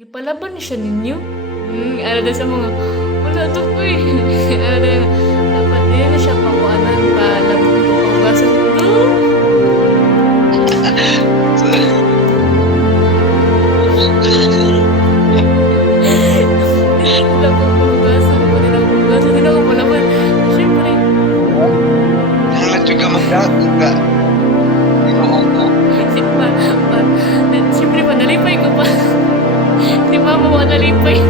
Gipalaban ni siya ninyo? Ano daw sa mga, wala to ko eh. Ano daw, dapat din na siya pakuanan pa, labong ko pangbasan ko. Labong ko pangbasan, pati na pangbasan, hindi na ako palaban. Siyempre, Hangat juga magdakot ka. Ginoo ko. siyempre pa, nalipay ko pa. Si mama mo nalipay.